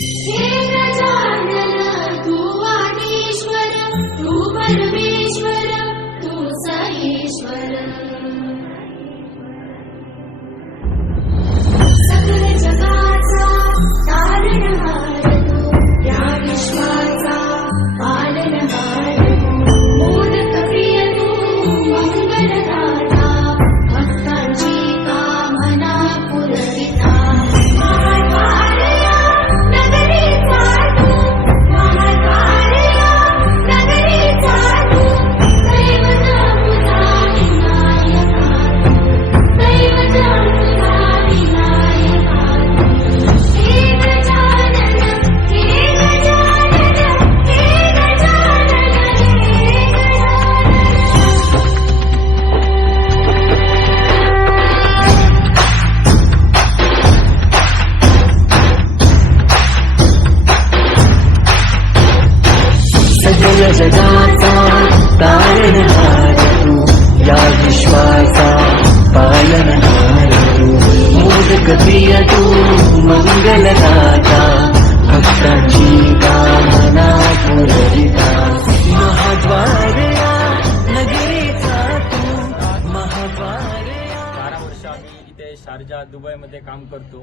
हे जगाचा तारणहार तू या विश्वाचा पालनहार तू मोदक प्रिय तू मंगलदाता भक्ताची कामना पुरविता महाद्वारे बारा वर्ष आम्ही इथे शारजा दुबईमध्ये काम करतो.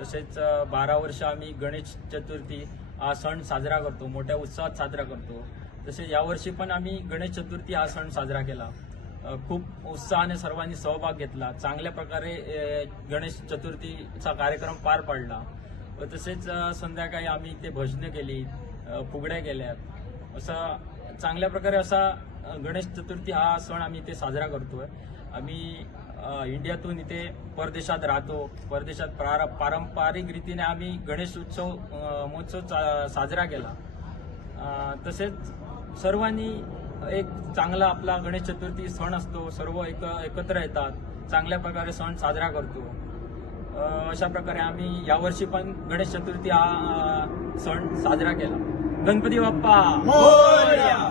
तसेच बारा वर्ष आम्ही गणेश चतुर्थी हा सण साजरा करतो मोठ्या उत्साहात साजरा करतो. तसेच यावर्षी पण आम्ही गणेश चतुर्थी हा सण साजरा केला. खूप उत्साहाने सर्वांनी सहभाग घेतला. चांगल्या प्रकारे गणेश चतुर्थीचा कार्यक्रम पार पाडला. व तसेच संध्याकाळी आम्ही इथे भजनं केली फुगड्या केल्या असा चांगल्या प्रकारे असा गणेश चतुर्थी हा सण आम्ही इथे साजरा करतोय. आम्ही इंडियातून इथे परदेशात राहतो. परदेशात प्रार- पारंपरिक रीतीने आम्ही गणेश उत्सव महोत्सव चा- साजरा केला. तसेच सर्वांनी एक चांगला आपला गणेश चतुर्थी सण असतो. सर्व एक एकत्र येतात. चांगल्या प्रकारे सण साजरा करतो. अशा प्रकारे आम्ही यावर्षी पण गणेश चतुर्थी हा सण साजरा केला. गणपती बाप्पा!